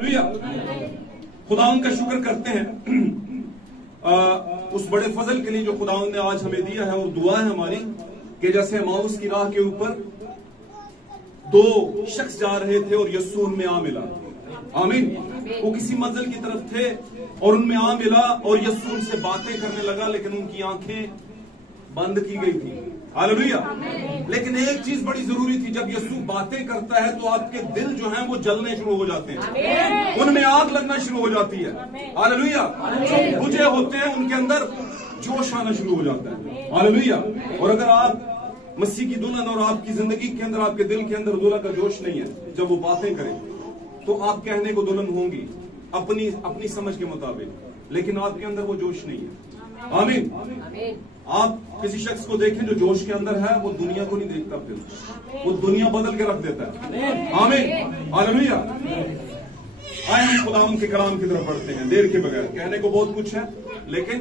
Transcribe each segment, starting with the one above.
खुदावंद का शुक्र करते हैं उस बड़े फजल के लिए जो खुदावंद ने आज हमें दिया है। और दुआ है हमारी कि जैसे एमाउस की राह के ऊपर दो शख्स जा रहे थे और यस्सू उनमें आ मिला। आमीन। वो किसी मंजिल की तरफ थे और उनमें आ मिला और यस्सू उनसे बातें करने लगा, लेकिन उनकी आंखें बंद की गई थी। हालेलुया। लेकिन एक चीज बड़ी जरूरी थी, जब यस्सू बातें करता है तो आपके दिल जो हैं वो जलने शुरू हो जाते हैं, उनमें आग लगना शुरू हो जाती है। हालेलुया। जो बुझे होते हैं उनके अंदर जोश आना शुरू हो जाता है। हालेलुया। और अगर आप मसीह की दुल्हन और आपकी जिंदगी के अंदर, आपके दिल के अंदर दूल्हा का जोश नहीं है, जब वो बातें करें तो आप कहने को दुल्हन होंगी अपनी समझ के मुताबिक, लेकिन आपके अंदर वो जोश नहीं है। आमीन। आप किसी शख्स को देखें जो जोश के अंदर है, वो दुनिया को नहीं देखता, फिर वो दुनिया बदल के रख देता है। आमीन। हालेलुया। आए हम खुदावंद के कलाम की तरफ बढ़ते हैं देर के बगैर। कहने को बहुत कुछ है, लेकिन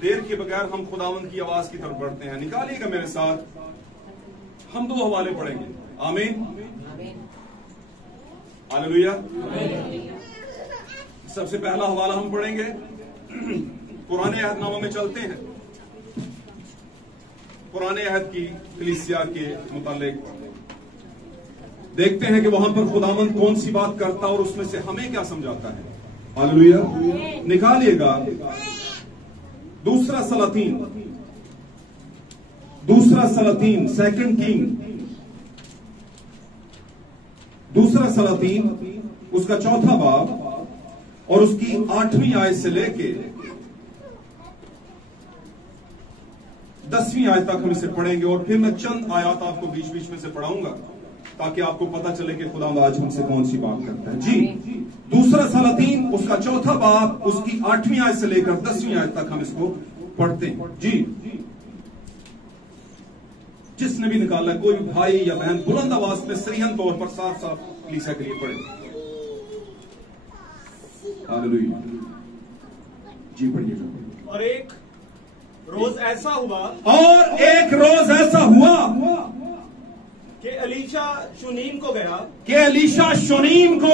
देर के बगैर हम खुदावंद की आवाज की तरफ बढ़ते हैं। निकालिएगा मेरे साथ, हम दो हवाले पढ़ेंगे। आमीन। हालेलुया। सबसे पहला हवाला हम पढ़ेंगे, पुराने अहदनामा में चलते हैं, पुराने अहद की कलीसिया के मुतालिक देखते हैं कि वहां पर खुदावंद कौन सी बात करता और उसमें से हमें क्या समझाता है। हालेलुया। निकालिएगा दूसरा सलातीन सेकंड किंग, दूसरा सलातीन उसका चौथा बाब और उसकी 8वीं आयत से लेके 10वीं आयत तक हम इसे पढ़ेंगे। और फिर मैं चंद आयत आपको बीच बीच में से पढ़ाऊंगा ताकि आपको पता चले कि खुदावंद आज हमसे कौन सी बात करता है। जी, दूसरा सलातीन उसका चौथा बाब उसकी 8वीं आयत से लेकर 10वीं आयत तक हम इसको पढ़ते हैं। जी, जिसने भी निकाला, कोई भाई या बहन बुलंद आवाज में सरीहन तौर पर साफ साफ कलीसिया के लिए पढ़े। हालेलुया। जी पढ़िएगा। और एक रोज ऐसा हुआ कि एलीशा शूनीम को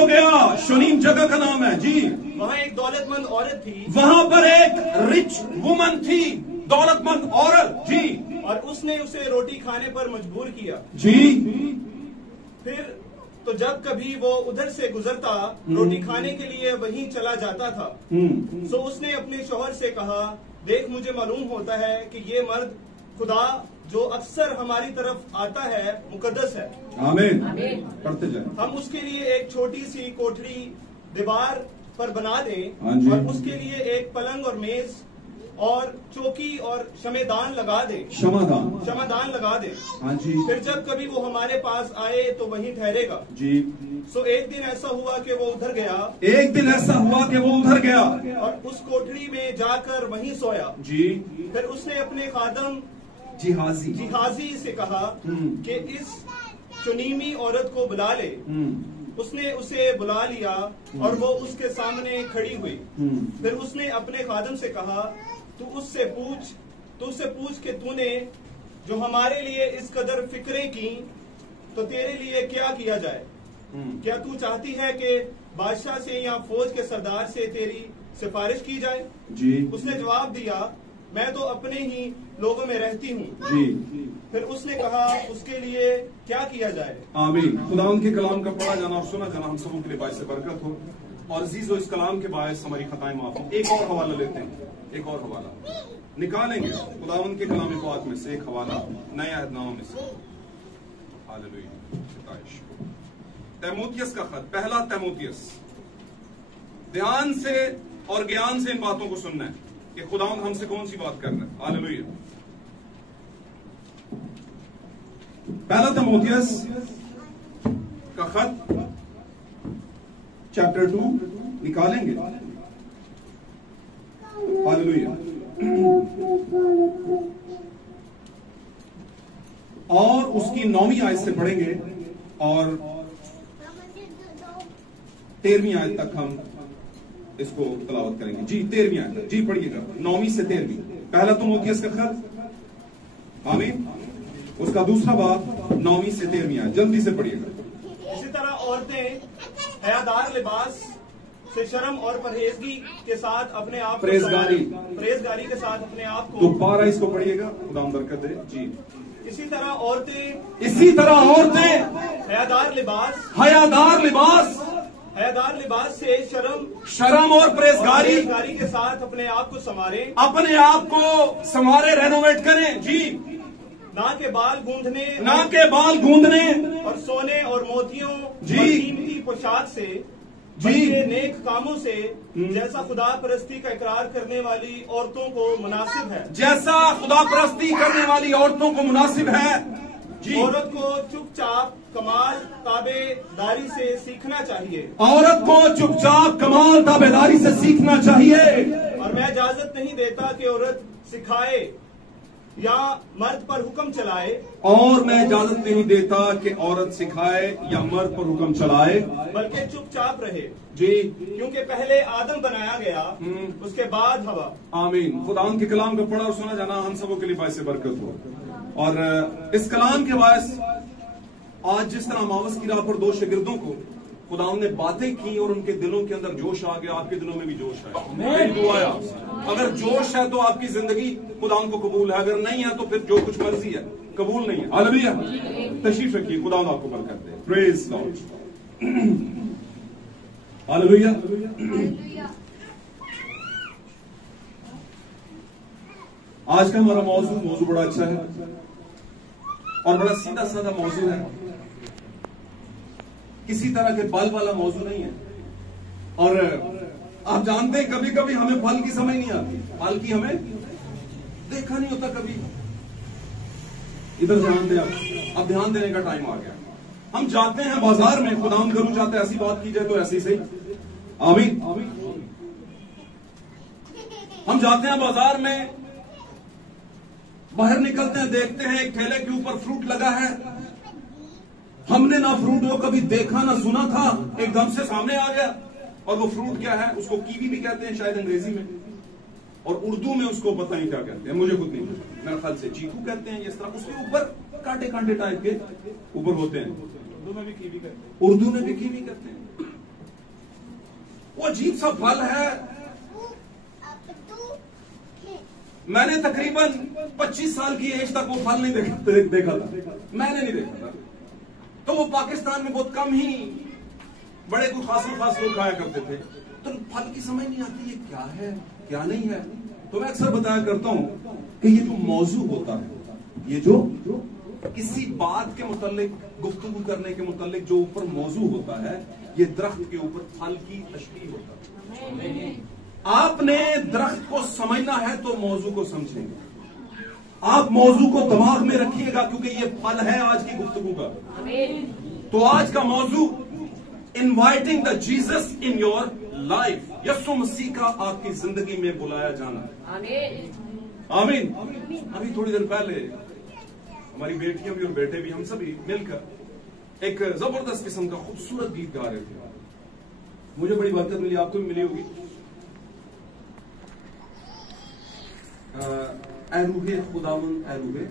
गया। शूनीम जगह का नाम है। जी, वहां एक दौलतमंद औरत थी, वहां पर एक रिच वुमन थी, दौलतमंद औरत। जी, और उसने उसे रोटी खाने पर मजबूर किया। जी, फिर तो जब कभी वो उधर से गुजरता, रोटी खाने के लिए वहीं चला जाता था, तो उसने अपने शौहर से कहा, देख, मुझे मालूम होता है कि ये मर्द खुदा जो अक्सर हमारी तरफ आता है मुकद्दस है। आमीन। पढ़ते जाए। हम उसके लिए एक छोटी सी कोठरी दीवार पर बना दें और उसके लिए एक पलंग और मेज और चौकी और क्षमादान लगा दे। क्षमादान लगा दे। हाँ जी। फिर जब कभी वो हमारे पास आए तो वहीं ठहरेगा। जी। सो एक दिन ऐसा हुआ कि वो उधर गया और उस कोठरी में जाकर वहीं सोया। जी। फिर उसने अपने खादम जिहाजी से कहा कि इस चुनीमी औरत को बुला ले। उसने उसे बुला लिया और वो उसके सामने खड़ी हुई। फिर उसने अपने खादम से कहा, तू उससे पूछ कि तूने जो हमारे लिए इस कदर फिक्रें की, तो तेरे लिए क्या किया जाए? क्या तू चाहती है कि बादशाह से या फौज के सरदार से तेरी सिफारिश की जाए? जी। उसने जवाब दिया, मैं तो अपने ही लोगों में रहती हूँ। जी। फिर उसने कहा, उसके लिए क्या किया जाए? आमीन। खुदावंद के कलाम का पढ़ा जाना और सुना जाना हम सबों के लिए बाइस से बरकत हो और अजीजों, इस कलाम के बायस हमारी खताएं माफ हो। एक और हवाला लेते हैं, एक और हवाला निकालेंगे खुदावंद के कलाम पाक में से एक हवाला नए अहदनामा में से। हालेलुया। तीमुथियुस का खत, पहला तीमुथियुस। ध्यान से और ज्ञान से इन बातों को सुनना है कि खुदावंद हमसे कौन सी बात कर रहा है। हालेलुया। पहला तीमुथियुस का खत चैप्टर 2 निकालेंगे। हालेलुया। और उसकी 9वीं आयत से पढ़ेंगे और 13वीं आयत तक हम इसको तलावत करेंगे। जी, 13वीं आयत। जी पढ़िएगा, 9वीं से 13वीं। पहला तीमुथियुस का खत। आमीन। उसका दूसरा बाब 9वीं से 13वीं आयत। जल्दी से पढ़िएगा। इसी तरह औरतें हयादार लिबास से शर्म और परहेजगी के साथ अपने आप को परहेजगारी के साथ अपने आप को। दोबारा इसको पढ़िएगा, खुदा बरकत दे जी। इसी तरह औरतें हयादार लिबास से शर्म और परहेजगारी के साथ अपने आप को संवारे रेनोवेट करें जी। ना के बाल गूंदने और सोने और मोतियों जी कीमती पोशाक से जी नेक कामों से जैसा खुदा परस्ती का इकरार करने वाली औरतों को मुनासिब है जी। औरत को चुपचाप कमाल ताबेदारी से सीखना चाहिए। और मैं इजाजत नहीं देता कि औरत सिखाए या मर्द पर हुक्म चलाए, बल्कि चुपचाप रहे जी, क्योंकि पहले आदम बनाया गया, उसके बाद हवा। आमीन। खुदा के कलाम को पढ़ा और सुना जाना हम सबों के लिए बाइस बरकत हो। और इस कलाम के बायस आज जिस तरह मावस की राह पर दो शागिर्दों को खुदा ने बातें की और उनके दिलों के अंदर जोश आ गया, आपके दिलों में भी जोश आए। मेरी दुआ है आपसे, अगर जोश है तो आपकी जिंदगी खुदा को कबूल है, अगर नहीं है तो फिर जो कुछ मर्जी है कबूल नहीं है। हालेलुया। तशरीफ रखिए, खुदा आपको बरकत दे। Praise Lord. हालेलुया। आज का हमारा मौजू बड़ा अच्छा है और बड़ा सीधा साधा मौजू है, किसी तरह के बल वाला मौजू नहीं है। और आप जानते हैं कभी कभी हमें फल की समझ नहीं आती, फल की हमें देखा नहीं होता कभी। इधर ध्यान दें, अब ध्यान देने का टाइम आ गया। हम जाते हैं बाजार में, खुदाम करूं चाहते ऐसी बात की जाए तो ऐसी सही। आमीन। हम जाते हैं बाजार में, बाहर निकलते हैं, देखते हैं एक ठेले के ऊपर फ्रूट लगा है। हमने ना फ्रूट वो कभी देखा ना सुना था, एकदम से सामने आ गया। और वो फ्रूट क्या है? उसको कीवी भी कहते हैं शायद अंग्रेजी में, और उर्दू में उसको पता नहीं क्या कहते हैं, मुझे खुद नहीं पता। मेरे ख्याल से चीकू कहते हैं इस तरह। उसके ऊपर कांटे कांटे टाइप के ऊपर होते हैं। उर्दू में भी कीवी कहते हैं। वो अजीब सा फल है। मैंने तकरीबन 25 साल की एज तक वो फल नहीं देखा था। मैंने नहीं देखा था। तो वो पाकिस्तान में बहुत कम ही बड़े कोई खास लोग खाया करते थे। तो फल की समझ नहीं आती ये क्या है क्या नहीं है। तो मैं अक्सर बताया करता हूं कि ये जो मौजू होता है, ये जो किसी बात के मुतालिक गुफ्तगू करने के मुतालिक जो ऊपर मौजू होता है, ये दरख्त के ऊपर फल की तशरीह होता है। आपने दरख्त को समझना है तो मौजू को समझेंगे। आप मौजू को दिमाग में रखिएगा क्योंकि ये फल है आज की गुफ्तगू का। तो आज का मौजू inviting the Jesus in your life. यीशु मसीह का आपकी जिंदगी में बुलाया जाना। आमीन। अभी थोड़ी देर पहले हमारी बेटियां भी और बेटे भी, हम सभी मिलकर एक जबरदस्त किस्म का खूबसूरत गीत गा रहे थे। मुझे बड़ी बरकत मिली, आपको भी मिली होगी। ऐरूहे खुदावन ऐरूहे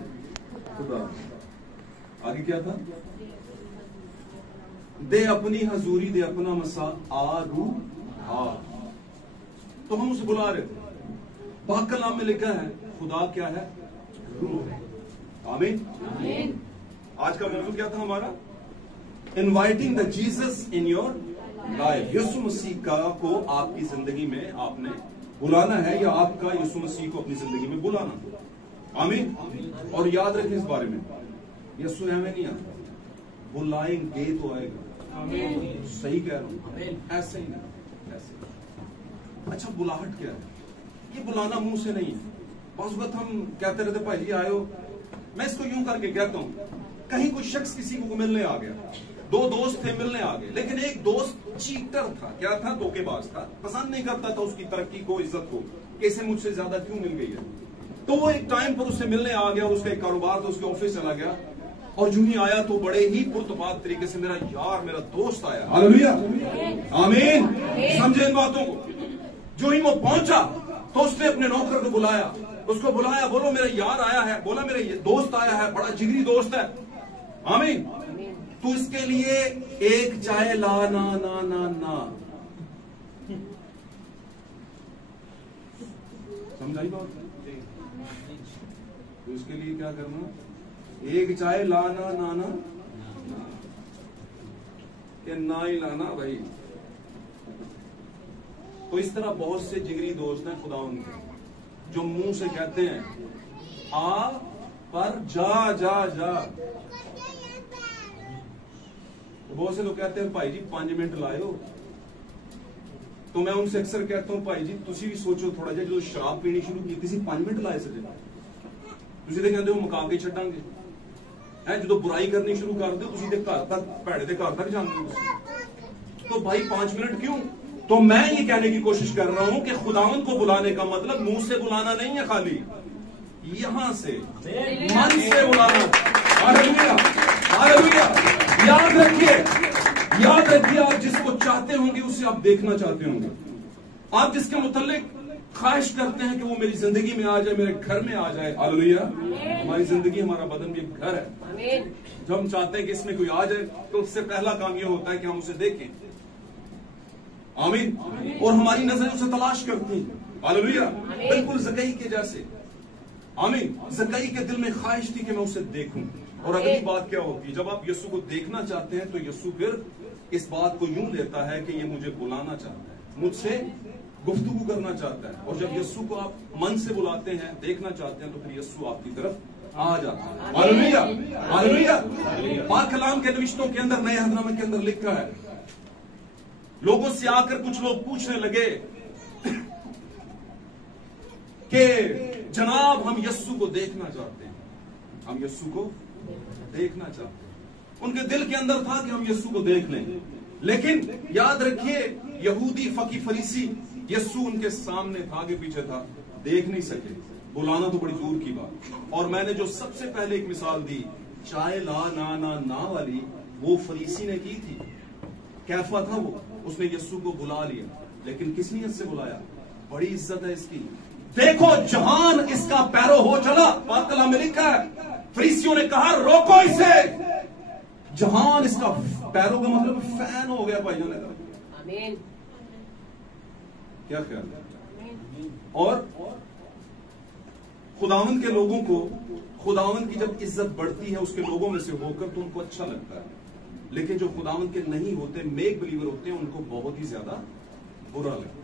खुदा। आगे क्या था? दे अपनी हजूरी दे अपना मसा आरू आ। तो हम उसे बुला रहे थे। पाक कलाम में लिखा है खुदा क्या है? रूह है। आमीन। आज का मौजूद क्या था हमारा? Inviting the Jesus in your life. यीशु मसीह का को आपकी जिंदगी में आपने बुलाना है, या आपका यीशु मसीह को अपनी जिंदगी में बुलाना। आमीन। और याद रखें इस बारे में, यीशु हमें नहीं आता, बुलाएंगे तो आएगा। सही कह रहा हूं, ऐसे ही नहीं, ऐसे। अच्छा, बुलाहट क्या है? ये बुलाना मुंह से नहीं है। बहुत वक्त हम कहते रहते भाई जी आयो। मैं इसको यूं करके कहता हूं, कहीं कोई शख्स किसी को मिलने आ गया, दो दोस्त थे मिलने आ गए, लेकिन एक दोस्त चीटर था। क्या था? धोखेबाज था। पसंद नहीं करता था उसकी तरक्की को, इज्जत को, कैसे मुझसे ज्यादा क्यों मिल गई है। तो वो एक टाइम पर उससे मिलने आ गया, उसका एक कारोबार था, उसके ऑफिस चला गया, और यूं ही आया तो बड़े ही पुरतपात तरीके से मेरा यार, मेरा दोस्त आया। हालेलुया। आमीन। समझे इन बातों को? जो ही वो पहुंचा तो उसने अपने नौकर को बुलाया, उसको बुलाया, बोलो मेरा यार आया है, बोला मेरा ये दोस्त आया है, बड़ा जिगरी दोस्त है। आमीन। तू इसके लिए एक चाय ला ना ना ना ना। समझाई बात? तो उसके लिए क्या करना? एक चाय लाना नाना कि ना ही लाना भाई। तो इस तरह बहुत से जिगरी दोस्त हैं खुदावंद के, जो मुंह से कहते हैं आ पर जा जा जा। तो बहुत से लोग कहते हैं भाई जी 5 मिनट लाओ। तो मैं उनसे अक्सर कहता हूं भाई जी तुसी भी सोचो थोड़ा जिहा, जो शराब पीनी शुरू की तुसी 5 मिनट लाए सके? तुसी तो कहते हो मुका के छड्डांगे है, जो बुराई करनी शुरू कर दो तुसी ते घर तक भैड़े के घर तक जाते हो। तो भाई 5 मिनट क्यों? तो मैं ये कहने की कोशिश कर रहा हूं कि खुदावंद को बुलाने का मतलब मुंह से बुलाना नहीं है, खाली यहां से मन से बुलाना। Hallelujah hallelujah. याद रखिए आप जिसको चाहते होंगे उसे आप देखना चाहते होंगे। आप जिसके मुतल्लिक ख्वाहिश करते हैं कि वो मेरी जिंदगी में आ जाए, मेरे घर में आ जाए। हालेलुया। हमारी जिंदगी, हमारा बदन भी एक घर है। जब हम चाहते हैं कि इसमें कोई आ जाए तो उससे पहला काम यह होता है कि हम उसे देखें। आमीन। और हमारी नजरें उसे तलाश करती हैं। हालेलुया। बिल्कुल ज़कई के जैसे। आमीन। ज़कई के दिल में ख्वाहिश थी कि मैं उसे देखूं। और अगली बात क्या होती है? जब आप यीशु को देखना चाहते हैं तो यीशु फिर इस बात को यूं लेता है कि ये मुझे बुलाना चाहता है, मुझसे गुफ्तगू करना चाहता है। और जब यीशु को आप मन से बुलाते हैं, देखना चाहते हैं, तो फिर यीशु आपकी तरफ आ जाता है। Hallelujah hallelujah. पाक कलाम के नविश्तों के अंदर, नए अहदनामे के अंदर लिखा है, लोगों से आकर कुछ लोग पूछने लगे कि जनाब हम यीशु को देखना चाहते हैं, हम यीशु को देखना चाहते हैं। उनके दिल के अंदर था कि हम यीशु को देख लें। लेकिन याद रखिए यहूदी फकी फरीसी, यीशु उनके सामने था, आगे पीछे था, देख नहीं सके। बुलाना तो बड़ी दूर की बात। और मैंने जो सबसे पहले एक मिसाल दी चाय ला ना ना ना वाली, वो फरीसी ने की थी। कैफा था वो, उसने यीशु को बुला लिया। लेकिन किस नीयत से बुलाया? बड़ी इज्जत है इसकी। देखो जहान इसका पैरो हो चला, पाक कलाम में लिखा है। फरीसियों ने कहा रोको इसे। जहान इसका पैरों का मतलब फैन हो गया भाइयों ने कहा। क्या ख्याल है? और खुदावंद के लोगों को, खुदावंद की जब इज्जत बढ़ती है उसके लोगों में से होकर तो उनको अच्छा लगता है। लेकिन जो खुदावंद के नहीं होते, मेक बिलीवर होते हैं, उनको बहुत ही ज्यादा बुरा लगता है।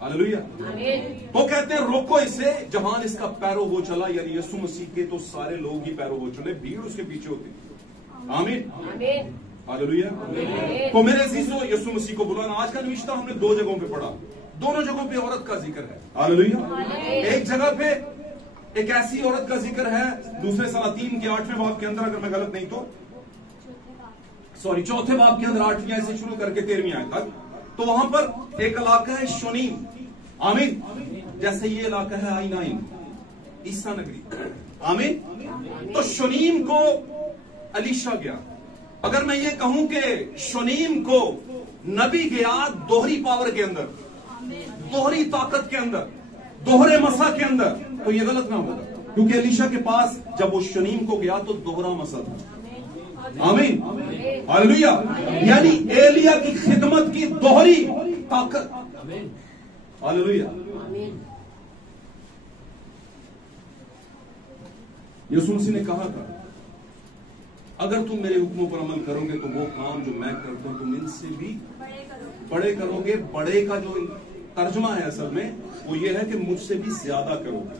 हालेलुया। तो कहते हैं रोको इसे, जहान इसका पैरो हो चला, यानी यीशु मसीह के तो सारे लोग ही पैरो हो चले, भीड़ उसके पीछे होती। आमीन हालेलुया। तो मेरे अजीजों, यीशु मसीह को बुलाना, आज का निविश्ता हमने 2 जगहों पे पढ़ा। दोनों जगहों पे औरत का जिक्र है। हालेलुया। एक जगह पे एक ऐसी औरत का जिक्र है, दूसरे सलातीन के 8वें बाब के अंदर, अगर मैं गलत नहीं तो, सॉरी 4थे बाब के अंदर 8वीं आयत से शुरू करके 13वीं आयत तक। तो वहां पर एक इलाका है शोनीम। आमीन। जैसे ये इलाका है आईनाइन, ईसा नगरी। आमीन। तो शोनीम को अलीशा गया। अगर मैं ये कहूं कि शोनीम को नबी गया दोहरी पावर के अंदर, दोहरी ताकत के अंदर, दोहरे मसा के अंदर, तो ये गलत ना होगा। क्योंकि अलीशा के पास जब वो शोनीम को गया तो दोहरा मसा था। आमीन हालेलुया। यानी एलिया की खिदमत की दोहरी ताकत। हालेलुया। यीशु मसीह ने कहा था, अगर तुम मेरे हुक्मों पर अमल करोगे तो वो काम जो मैं करता हूं तुम इनसे भी बड़े करोगे। बड़े का जो तर्जुमा है असल में वो ये है कि मुझसे भी ज्यादा करोगे।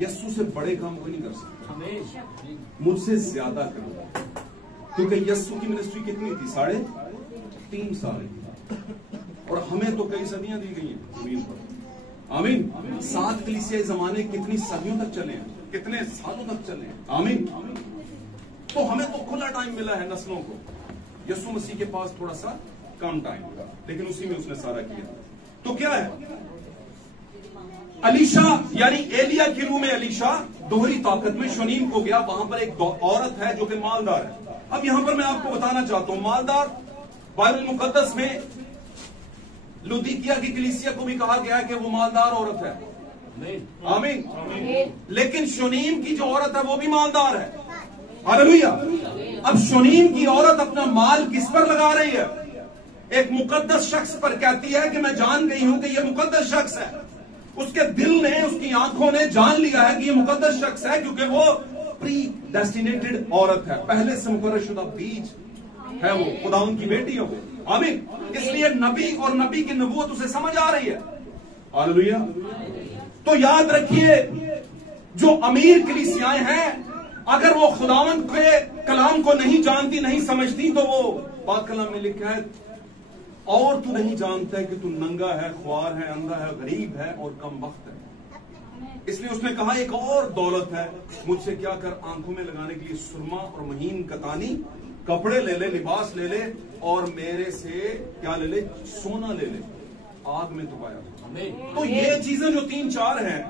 यीशु से बड़े काम कोई नहीं कर सकता, मुझसे ज्यादा करोगे। क्योंकि यीशु की मिनिस्ट्री कितनी थी? 3.5 साल। और हमें तो कई सदियां दी गई हैं जमीन पर। आमीन। 7 कलीसियाई जमाने कितनी सदियों तक चले हैं, कितने सालों तक चले हैं। आमीन। तो हमें तो खुला टाइम मिला है नस्लों को। यीशु मसीह के पास थोड़ा सा कम टाइम था, लेकिन उसी में उसने सारा किया। तो क्या है? अलीशा यानी एलिया की रूह में अलीशा दोहरी ताकत में शोनीम को गया। वहां पर एक औरत है जो कि मालदार है। अब यहां पर मैं आपको बताना चाहता हूं, मालदार बाइबल मुकद्दस में लुदीकिया की कलीसिया को भी कहा गया है कि वो मालदार औरत है। आमीन। लेकिन शोनीम की जो औरत है वो भी मालदार है। हालेलुया। अब शोनीम की औरत अपना माल किस पर लगा रही है? एक मुकद्दस शख्स पर। कहती है कि मैं जान गई हूं कि यह मुकद्दस शख्स है। उसके दिल ने, उसकी आंखों ने जान लिया है कि ये मुकद्दस शख्स है, क्योंकि वो प्री डेस्टिनेटेड औरत है, पहले से मुकर्रर शुदा बीज है, वो खुदावंद की बेटी है वो। आमीन। इसलिए नबी और नबी की नबूवत उसे समझ आ रही है। हालेलुया। तो याद रखिए, जो अमीर कलीसियाएं हैं, अगर वो खुदावंद के कलाम को नहीं जानती, नहीं समझती, तो वो पाक कलाम में लिखा है, और तू नहीं जानता है कि तू नंगा है, ख्वार है, अंधा है, गरीब है और कम वक्त है। इसलिए उसने कहा एक और दौलत है, मुझसे क्या कर, आंखों में लगाने के लिए सुरमा और महीन कतानी कपड़े ले ले, लिबास ले ले, और मेरे से क्या ले ले, सोना ले ले, आग में डुबाया। तो ये चीजें जो 3-4 हैं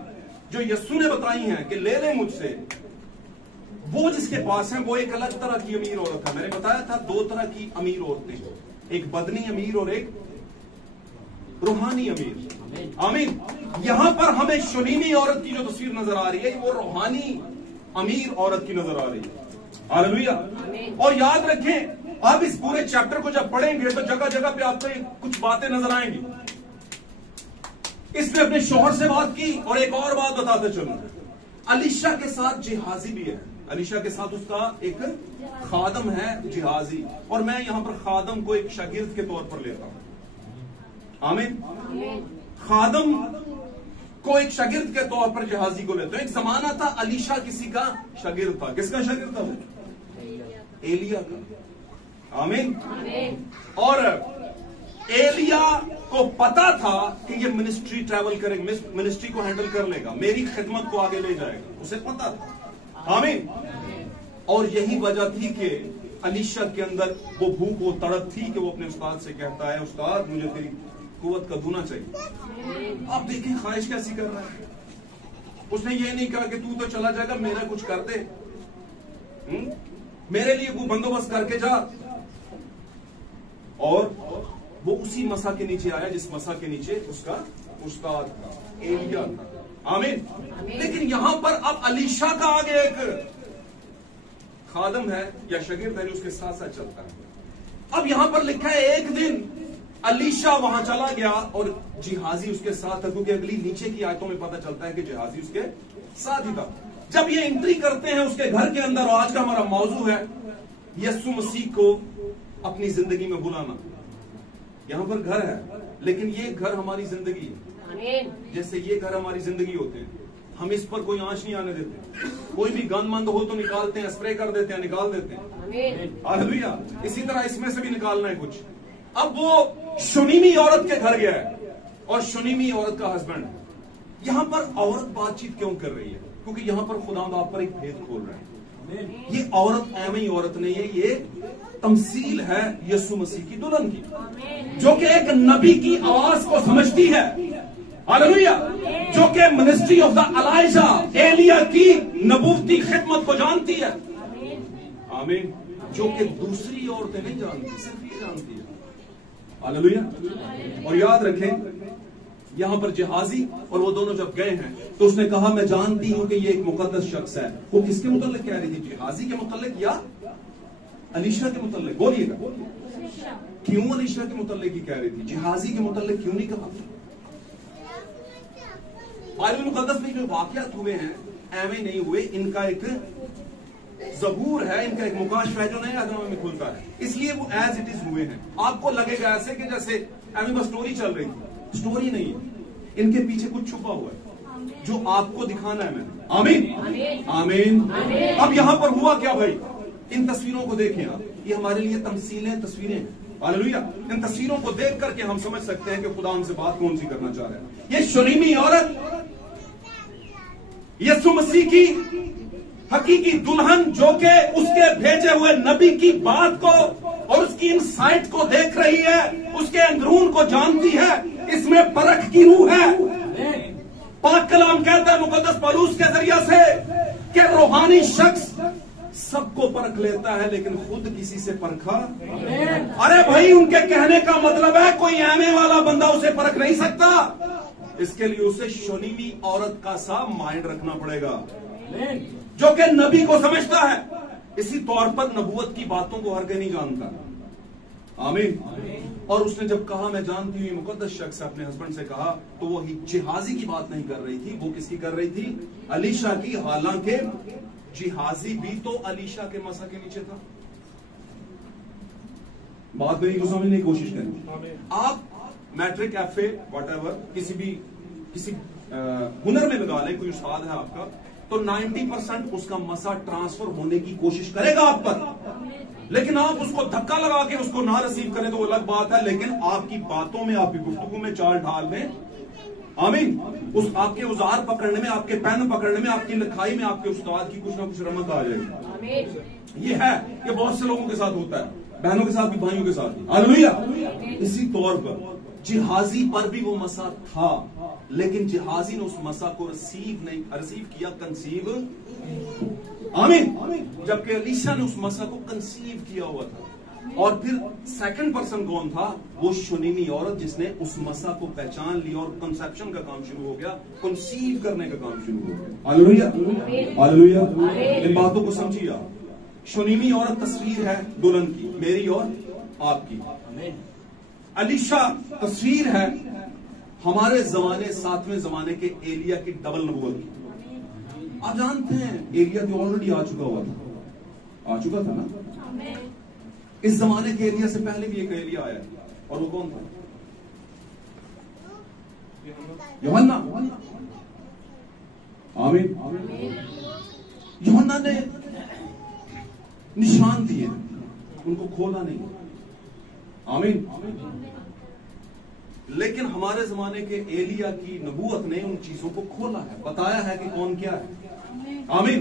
जो यस्सु ने बताई हैं कि ले ले मुझसे, वो जिसके पास है वो एक अलग तरह की अमीर औरत है। मैंने बताया था 2 तरह की अमीर औरतें, एक बदनी अमीर और एक रूहानी अमीर। आमीन। यहां पर हमें शुनीमी औरत की जो तस्वीर नजर आ रही है, वो रूहानी अमीर औरत की नजर आ रही है। हालेलुया। और याद रखें, आप इस पूरे चैप्टर को जब पढ़ेंगे तो जगह जगह पे आपको कुछ बातें नजर आएंगी। इसने अपने शौहर से बात की, और एक और बात बताते चलूं, अलीशा के साथ जिहाजी भी है। अलीशा के साथ उसका एक खादम है जिहाजी, और मैं यहां पर खादम को एक शागिर्द के तौर पर लेता हूं। आमीन। खादम को एक शागिर्द के तौर पर जिहाजी को लेते हैं। एक जमाना था अलीशा किसी का शागिर्द था। किसका शागिर्द था वो? एलिया का। आमीन। और एलिया को पता था कि ये मिनिस्ट्री ट्रैवल करेगा, मिनिस्ट्री को हैंडल कर लेगा, मेरी खिदमत को आगे ले जाएगा, उसे पता था। आमीन। और यही वजह थी कि अलीशा के अंदर वो भूख, वो तड़प थी कि वो अपने उस्ताद से कहता है, उस्ताद मुझे तेरी कुव्वत का दूना चाहिए। आप देखें ख्वाहिश कैसी कर रहा है। उसने ये नहीं कहा कि तू तो चला जाएगा, मेरा कुछ कर दे, मेरे लिए कोई बंदोबस्त करके जा। और वो उसी मसा के नीचे आया जिस मसा के नीचे उसका उस्ताद था, एलिया था। आमीन। लेकिन यहां पर अब अलीशा का आगे एक खादम है या शागिर्द है जो उसके साथ साथ चलता है। अब यहां पर लिखा है एक दिन अलीशा वहां चला गया और जिहाजी उसके साथ था, क्योंकि अगली नीचे की आयतों में पता चलता है कि जिहाजी उसके साथ ही था। जब ये एंट्री करते हैं उसके घर के अंदर, और आज का हमारा मौजू है यस्सु मसीह को अपनी जिंदगी में बुलाना। यहां पर घर है, लेकिन ये घर हमारी जिंदगी है। जैसे ये घर हमारी जिंदगी होते हैं, हम इस पर कोई आंच नहीं आने देते। कोई भी गंदमंद हो तो निकालते हैं, स्प्रे कर देते हैं, निकाल देते हैं। हालेलुया। इसी तरह इसमें से भी निकालना है कुछ। अब वो शुनीमी औरत के घर गया है, और शुनीमी औरत का हस्बैंड है। यहां पर औरत बातचीत क्यों कर रही है? क्योंकि यहां पर खुदा आप पर एक भेद खोल रहा है। ये औरत एवं औरत नहीं है, ये तमसील है यस्सु मसीह की दुल्हन की, जो कि एक नबी की आवाज को समझती है। हालेलुया। जो कि मिनिस्ट्री ऑफ द एलाइजा, एलिया की नबूवती खिदमत को जानती है। आमीन। जो कि दूसरी औरतें नहीं जानती, सिर्फ ये जानती है। हालेलुया। और याद रखें, यहां पर जिहाजी और वो दोनों जब गए हैं तो उसने कहा मैं जानती हूं कि ये एक मुकद्दस शख्स है। वो किसके मुतल्लिक कह रही थी? जिहाजी के मुतल्लिक या अलीशा के मुतल्लिक? बोलिएगा, क्यों अलीशा के मुतल्लिक ही कह रही थी? जिहाजी के मुतल्लिक क्यों नहीं कहा? बाइबल मुकद्दस में जो वाकयात हुए हैं एवं नहीं हुए, इनका एक ज़बूर है, इनका एक मुकाशफा है जो नए आदम में खुलता है, इसलिए वो एज इट इज हुए हैं। आपको लगेगा ऐसे कि जैसे एवं बस स्टोरी चल रही थी, स्टोरी नहीं है, इनके पीछे कुछ छुपा हुआ है जो आपको दिखाना है मैंने। आमीन। आमीन। अब यहां पर हुआ क्या भाई? इन तस्वीरों को देखें आप, ये हमारे लिए तमसीलें, तस्वीरें हैं। हालेलुया। इन तस्वीरों को देख करके हम समझ सकते हैं कि खुदा हमसे बात कौन सी करना चाह रहा है। ये शुनीमी औरत यस्सु मसीह की हकीकी दुल्हन, जो कि उसके भेजे हुए नबी की बात को और उसकी इनसाइट को देख रही है, उसके अंदरून को जानती है, इसमें परख की रूह है। पाक कलाम कहता है मुकद्दस पौलुस के जरिए से कि रूहानी शख्स सबको परख लेता है लेकिन खुद किसी से परखा। अरे भाई, उनके कहने का मतलब है कोई आने वाला बंदा उसे परख नहीं सकता। इसके लिए उसे शुनीमी औरत का सा माइंड रखना पड़ेगा, जो कि नबी को समझता है। इसी तौर पर नबूवत की बातों को हर कोई नहीं जानता। आमीन। और उसने जब कहा मैं जानती हूँ, मुकद्दस शख्स से अपने हस्बैंड से कहा, तो वो जिहाजी की बात नहीं कर रही थी, वो किसकी कर रही थी? अलीशा की। हालांकि जिहाजी भी तो अलीशा के मसा के नीचे था। बात मेरी को समझने की कोशिश करें। आप मैट्रिक, एफए, व्हाटएवर किसी हुनर में लगा लें, कोई उस्ताद है आपका, तो 90% उसका मसा ट्रांसफर होने की कोशिश करेगा आप पर। लेकिन आप उसको धक्का लगा के उसको ना रिसीव करें तो वो अलग बात है। लेकिन आपकी बातों में, आपकी गुफ्तगू में, चाल ढाल में, आमीन, उस आपके औजार पकड़ने में, आपके पेन पकड़ने में, आपकी लिखाई में आपके उस्ताद की कुछ ना कुछ रमत आ जाएगी। ये है, ये बहुत से लोगों के साथ होता है, बहनों के साथ भी, भाइयों के साथ भी। हालेलुया। इसी तौर पर जिहाजी पर भी वो मसा था, लेकिन जिहाजी ने उस मसा को रिसीव किया, कंसीव, आमीन, जबकि अलीशा ने उस मसा को कंसीव किया हुआ था। और फिर सेकंड पर्सन कौन था? वो शुनीमी औरत, जिसने उस मसा को पहचान लिया और कंसेप्शन का काम शुरू हो गया, कंसीव करने का काम शुरू हो गया। Hallelujah, hallelujah. इन बातों को समझिए आप। शुनीमी औरत तस्वीर है दुल्हन की, मेरी और आपकी। अलीशा तस्वीर है हमारे जमाने, 7वें जमाने के एलिया की डबल नबूवत की। आप जानते हैं एलिया तो ऑलरेडी आ चुका हुआ था, आ चुका था ना। इस जमाने के एलिया से पहले भी एक एलिया आया, और वो कौन था? यूहन्ना। आमीन। यूहन्ना ने निशान दिए, उनको खोला नहीं। आमीन। लेकिन हमारे जमाने के एलिया की नबूवत ने उन चीजों को खोला है, बताया है कि कौन क्या है। आमीन।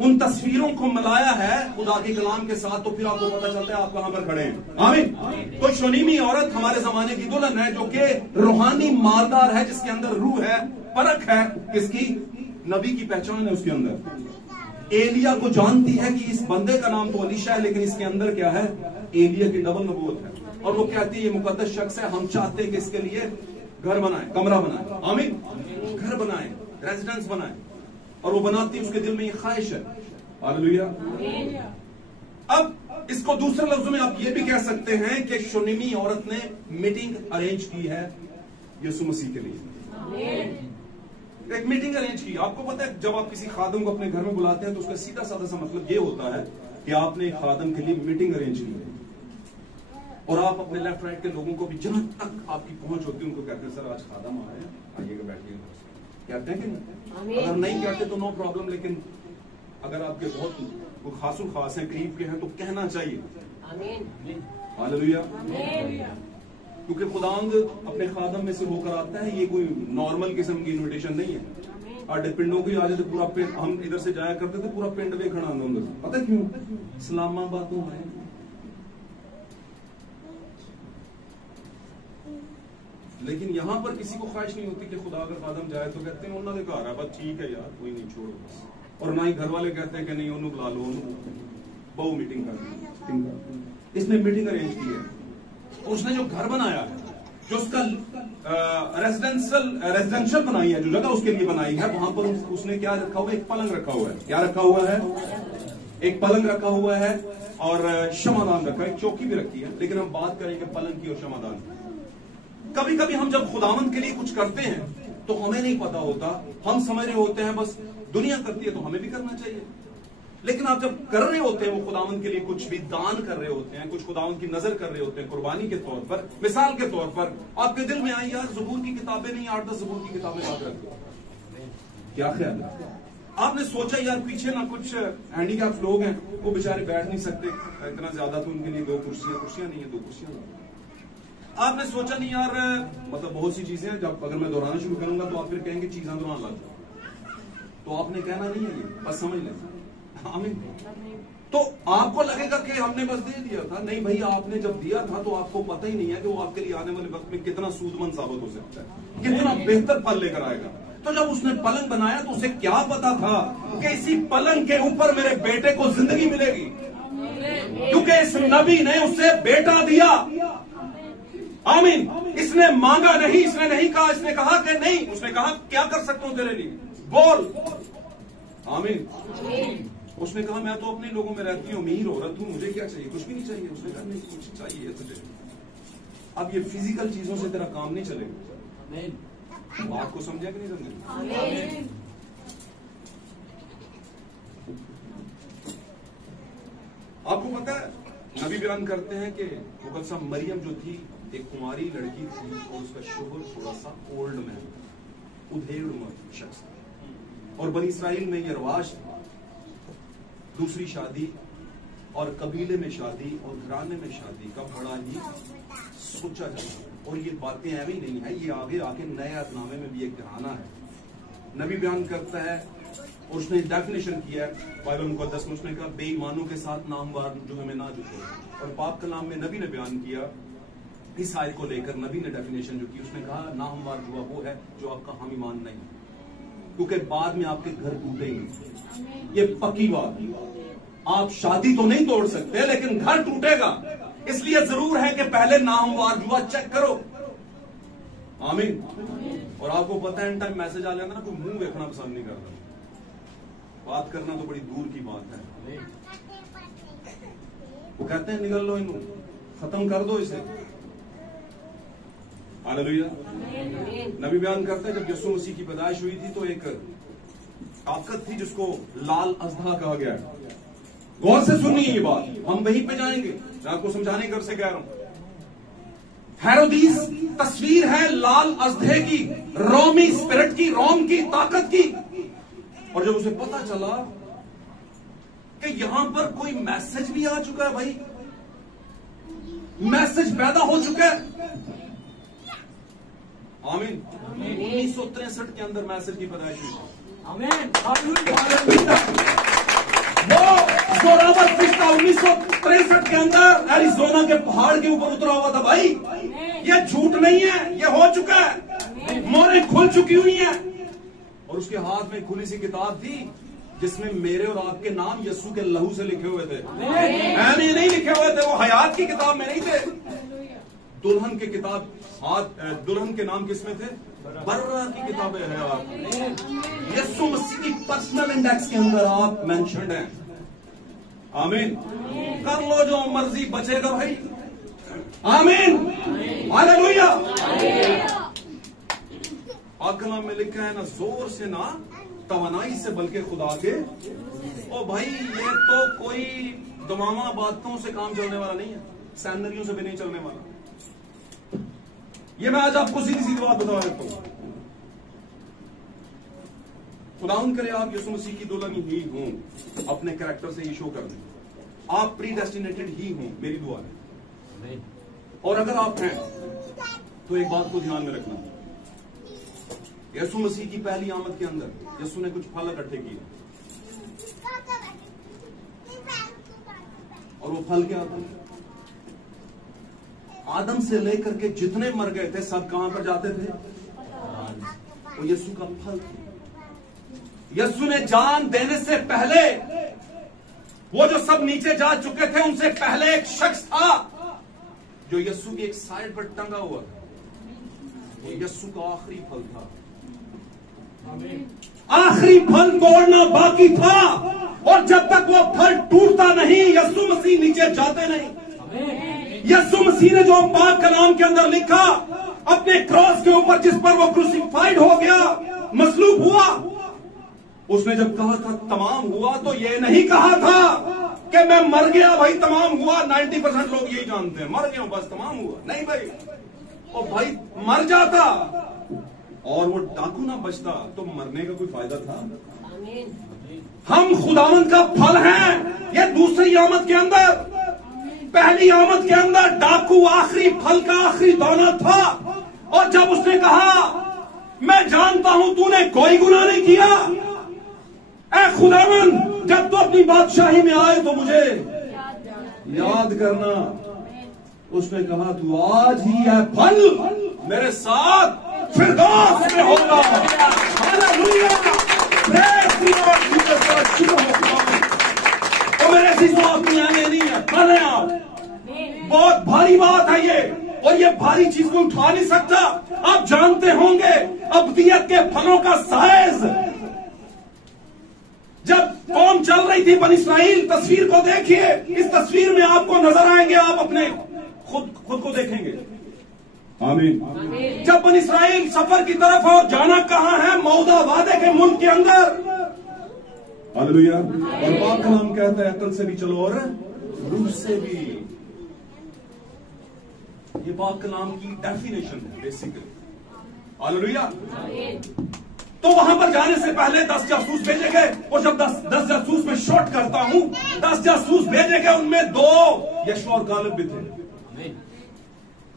उन तस्वीरों को मिलाया है खुदा के कलाम के साथ, तो फिर आपको पता चलता है आप कहां पर खड़े हैं। आमीन। तो शुनीमी औरत हमारे जमाने की दुल्हन है, जो कि रूहानी मालदार है, जिसके अंदर रूह है, परख है, किसकी? नबी की पहचान है उसके अंदर। एलिया को जानती है कि इस बंदे का नाम तो अलीशा है, लेकिन इसके अंदर क्या है? एलिया की डबल नबूवत है। और वो कहती है ये मुकद्दस शख्स है, हम चाहते हैं कि इसके लिए घर बनाए, कमरा बनाए। आमीन। घर बनाए, रेजिडेंस बनाए। और वो बनाती है, उसके दिल में ये ख्वाहिश है। हालेलुया। अब इसको दूसरे लफ्जों में आप ये भी कह सकते हैं कि शुनीमी औरत ने मीटिंग अरेंज की है यीशु मसीह के लिए। एक मीटिंग अरेंज की। आपको पता है जब आप किसी खादम को अपने घर में बुलाते हैं तो उसका सीधा साधा सा मतलब ये होता है कि आपने एक खादम के लिए मीटिंग अरेंज की है, और आप अपने लेफ्ट राइट के लोगों को भी जहां तक आपकी पहुंच होती है उनको कहते हैं सर आज खादम आ रहे हैं, आइएगा बैठिए। कहते हैं कि अगर नहीं कहते तो नो प्रॉब्लम, लेकिन अगर आपके बहुत खासुल खास हैं, करीब के हैं, तो कहना चाहिए। हालेलुया। क्योंकि खुदावंद अपने खादम में से होकर आता है, ये कोई नॉर्मल किस्म की इन्विटेशन नहीं है। और पिंडों की आज पूरा पिंड, हम इधर से जाया करते थे, पूरा पिंड वे खड़ा अंदर। पता क्यों? इस्लामाबाद तो है। लेकिन यहां पर किसी को ख्वाहिश नहीं होती कि खुदा अगर खादम जाए तो कहते हैं उन्होंने घर है, बस ठीक है यार, कोई नहीं, छोड़ो बस। और ना ही घर वाले कहते हैं कि नहीं उन्होंने बुला लो, बहु मीटिंग कर। इसने मीटिंग अरेंज की है, उसने जो घर बनाया है, जो उसका रेजिडेंशियल बनाई है, जो जगह उसके लिए बनाई है, वहां पर उसने क्या रखा हुआ है? एक पलंग रखा हुआ है। क्या रखा हुआ है? एक पलंग रखा हुआ है, और शमादान रखा है, चौकी भी रखी है। लेकिन हम बात करेंगे पलंग की और शमादान की। कभी कभी हम जब खुदावंद के लिए कुछ करते हैं तो हमें नहीं पता होता, हम समझ रहे होते हैं बस दुनिया करती है तो हमें भी करना चाहिए। लेकिन आप जब कर रहे होते हैं, वो खुदावंद के लिए कुछ भी दान कर रहे होते हैं, कुछ खुदावंद की नजर कर रहे होते हैं कुर्बानी के तौर पर, मिसाल के तौर पर, आपके दिल में आई यार ज़बूर की किताबें नहीं, 8-10 ज़बूर की किताबें याद रख दो, क्या ख्याल है? आपने सोचा यार पीछे ना कुछ हैंडीकैप लोग हैं, वो बेचारे बैठ नहीं सकते इतना ज्यादा, तो उनके लिए 2 कुर्सियां नहीं है, 2 कुर्सियां। आपने सोचा नहीं यार, मतलब बहुत सी चीजें जब अगर मैं दोहराना शुरू करूंगा तो आप फिर कहेंगे चीजें दोहरान लग जाओ, तो आपने कहना नहीं है ये, बस समझ लें। आमीन। तो आपको लगेगा कि हमने बस दे दिया था। नहीं भाई, आपने जब दिया था तो आपको पता ही नहीं है कि वो आपके लिए आने वाले वक्त में कितना सूदमंद साबित हो सकता है, कितना बेहतर फल लेकर आएगा। तो जब उसने पलंग बनाया तो उसे क्या पता था कि इसी पलंग के ऊपर मेरे बेटे को जिंदगी मिलेगी, क्योंकि इस नबी ने उसे बेटा दिया। आमीन। इसने मांगा नहीं, इसने नहीं कहा, इसने कहा कि नहीं, उसने कहा क्या कर सकता हूं तेरे लिए, बोल। आमीन। उसने कहा मैं तो अपने लोगों में रहती हूँ, अमीर औरत हूँ, मुझे क्या चाहिए? कुछ भी नहीं चाहिए। उसने कहा नहीं, कुछ चाहिए तुझे। अब ये फिजिकल चीजों से तेरा काम नहीं चलेगा। बात को समझा कि नहीं समझा? आपको पता है, नबी बयान करते हैं कि मुकद्दसा मरियम जो थी एक कुमारी लड़की थी और उसका शोहर थोड़ा सा ओल्ड मैन, उधेड़ शख्स था। और बनी इसराइल में यह रवाज था, दूसरी शादी और कबीले में शादी और घराने में शादी का बड़ा ही सोचा जाता। और ये बातें ऐवी नहीं है, ये आगे आके नए अहदनामे में भी एक घराना है। नबी बयान करता है, उसने डेफिनेशन किया है बाइबल मुकद्दस में, उसने कहा बेईमानों के साथ नामवार जो हमें ना जुटे। और पाप कलाम में नबी ने बयान किया इस आयत को लेकर, नबी ने डेफिनेशन जो की, उसने कहा नामवार जुआ वो है जो आपका हम ईमान नहीं, क्योंकि बाद में आपके घर टूटेंगे। ये पक्की बात। आप शादी तो नहीं तोड़ सकते लेकिन घर टूटेगा। इसलिए जरूर है कि पहले नामवार जुआ चेक करो। आमीन। और आपको पता है, इन टाइम मैसेज आ जाता ना, कोई मुंह देखना पसंद नहीं करता, बात करना तो बड़ी दूर की बात है। वो कहते हैं निकल लो, इनको खत्म कर दो इसे। हालेलुया। नबी बयान करते हैं जब यीशु मसीह की पैदाइश हुई थी तो एक ताकत थी जिसको लाल अजदा कहा गया। गौर से सुनिए ये बात, हम वहीं पे जाएंगे, मैं आपको समझाने कर से कह रहा हूं। हेरोदीस तस्वीर है लाल अजदे की, रोमी स्पिरिट की, रोम की ताकत की। और जब उसे पता चला कि यहां पर कोई मैसेज भी आ चुका है, भाई मैसेज पैदा हो चुका है। आमीन। 1963 के अंदर मैसेज की पैदाइश हुई। आमीन। वो जोरावर फिश्ता 1963 के अंदर एरिज़ोना के पहाड़ के ऊपर उतरा हुआ था। भाई ये झूठ नहीं है, ये हो चुका है, मोहरें खुल चुकी हुई हैं। और उसके हाथ में खुली सी किताब थी जिसमें मेरे और आपके नाम यीशु के लहू से लिखे हुए थे। मैंने नहीं लिखे हुए थे, वो हयात की किताब में नहीं थे। दुल्हन की किताब, हाथ दुल्हन के नाम किसमें थे? बर्रा की किताबें हयात। यीशु मसीह की पर्सनल इंडेक्स के अंदर आप मेंशन्ड हैं। आमीन। कर लो जो मर्जी, बचेगा भाई। आमीन। हालेलुया। कलाम में लिखा है ना जोर से ना तवानाई से बल्कि खुदा के। ओ भाई ये तो कोई दमामा बातों से काम चलने वाला नहीं है, सैनरियों से भी नहीं चलने वाला। ये मैं आज आपको सीधी सीधी बात बता देता हूं। खुदावंद करे आप यीशु मसीह की दुल्हन ही हों, अपने कैरेक्टर से ये शो कर दें आप प्री डेस्टिनेटेड ही हों, मेरी दुआ है। और अगर आप हैं तो एक बात को ध्यान में रखना, यीशु मसीह की पहली आमद के अंदर यीशु ने कुछ फल इकट्ठे किए, और वो फल क्या था? आदम से लेकर के जितने मर गए थे सब कहां पर जाते थे? वो यीशु का फल था। यीशु ने जान देने से पहले वो जो सब नीचे जा चुके थे उनसे पहले एक शख्स था जो यीशु की एक साइड पर टंगा हुआ था। वो यीशु का आखिरी फल था। आखिरी फल तोड़ना बाकी था, और जब तक वो फल टूटता नहीं यीशु मसीह नीचे जाते नहीं। यीशु मसीह ने जो पाक कलाम के अंदर लिखा अपने क्रॉस के ऊपर, जिस पर वो क्रूसिफाइड हो गया, मसलूब हुआ, उसने जब कहा था तमाम हुआ तो ये नहीं कहा था कि मैं मर गया भाई तमाम हुआ। 90% लोग यही जानते हैं, मर गया बस तमाम हुआ। नहीं भाई, और भाई मर जाता और वो डाकू ना बचता तो मरने का कोई फायदा था? हम खुदावंद का फल हैं। ये दूसरी आमद के अंदर, पहली आमद के अंदर डाकू आखिरी फल का आखिरी दाना था। और जब उसने कहा मैं जानता हूं तूने कोई गुनाह नहीं किया, ऐ खुदावंद जब तू अपनी बादशाही में आए तो मुझे याद करना। उसने कहा तू आज ही है फल मेरे साथ फिरदौस में होगा। हालेलुया। तो मेरे चीजों अपनी आने नहीं है, फल है आप। बहुत भारी बात है ये, और ये भारी चीज को उठा नहीं सकता। आप जानते होंगे अब्दियत के फलों का साइज, जब कौम चल रही थी थी बनी इस्राएल। तस्वीर को देखिए, इस तस्वीर में आपको नजर आएंगे, आप अपने खुद को देखेंगे। आमीन। जब बनी इस्राएल सफर की तरफ और जाना कहां है? मौदा वादे के मुल्क के अंदर। हालेलुया। और पाक कलाम कहता है अकल से भी चलो और रूह से भी। ये पाक कलाम की डेफिनेशन है बेसिकली। हालेलुया। तो वहां पर जाने से पहले 10 जासूस भेजे गए, और जब 10 जासूस में शॉर्ट करता हूं, 10 जासूस भेजे गए, उनमें 2 यशूआ और कालेब भी थे।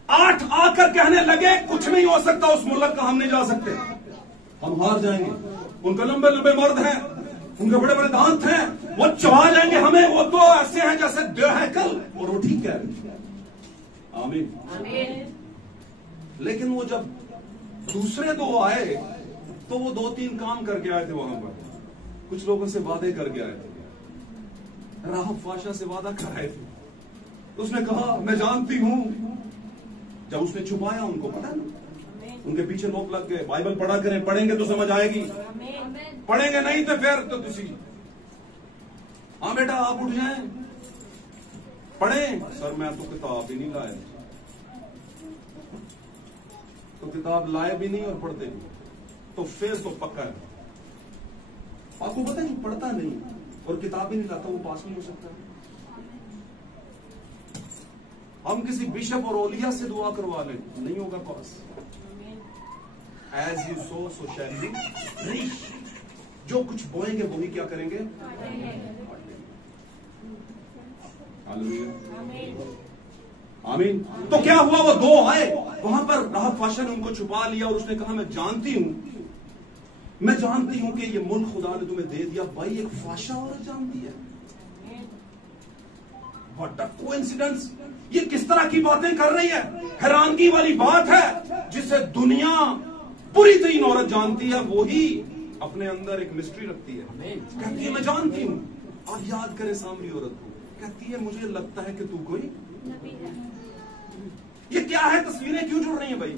8 आकर कहने लगे कुछ नहीं हो सकता उस मुल्क का, हम नहीं जा सकते, हम हार जाएंगे। उनके लंबे लंबे मर्द हैं, उनके बड़े बड़े दांत हैं, वो चबा जाएंगे हमें, वो तो ऐसे हैं जैसे दो है कल, और वो ठीक है। आमीन। लेकिन वो जब दूसरे 2 आए तो वो 2-3 काम करके आए थे वहां पर। कुछ लोगों से वादे करके आए थे, राहब फाशा से वादा कराए थे। तो उसने कहा मैं जानती हूं। जब उसने छुपाया, उनको पता ना, उनके पीछे लोग लग गए। बाइबल पढ़ा करें, पढ़ेंगे तो समझ आएगी, पढ़ेंगे नहीं तो फिर तो तुसी हाँ बेटा आप उठ जाएं, पढ़ें। सर मैं तो किताब ही नहीं लाया। तो किताब लाए भी नहीं और पढ़ते भी, तो फिर तो पक्का है। आपको पता नहीं, पढ़ता नहीं और किताब ही नहीं लाता, वो पास नहीं हो सकता। हम किसी बिशप और ओलिया से दुआ करवा लें, नहीं होगा पास। As you sow shall be reap. जो कुछ बोएंगे वही क्या करेंगे? आमीन। तो क्या हुआ? वो 2 आए वहां पर, राहब फाशा ने उनको छुपा लिया और उसने कहा मैं जानती हूं कि ये मुल्क खुदा ने तुम्हें दे दिया। भाई एक फाशा औरत जानती है? What a coincidence. ये किस तरह की बातें कर रही है? हैरानगी वाली बात है। जिसे दुनिया पूरी तरीन औरत जानती है, वो ही अपने अंदर एक मिस्ट्री रखती है। कहती है मैं जानती हूं। आप याद करें सामरी औरत को, कहती है मुझे लगता है कि तू कोई नबी है। ये क्या है? तस्वीरें क्यों जुड़ रही हैं भाई?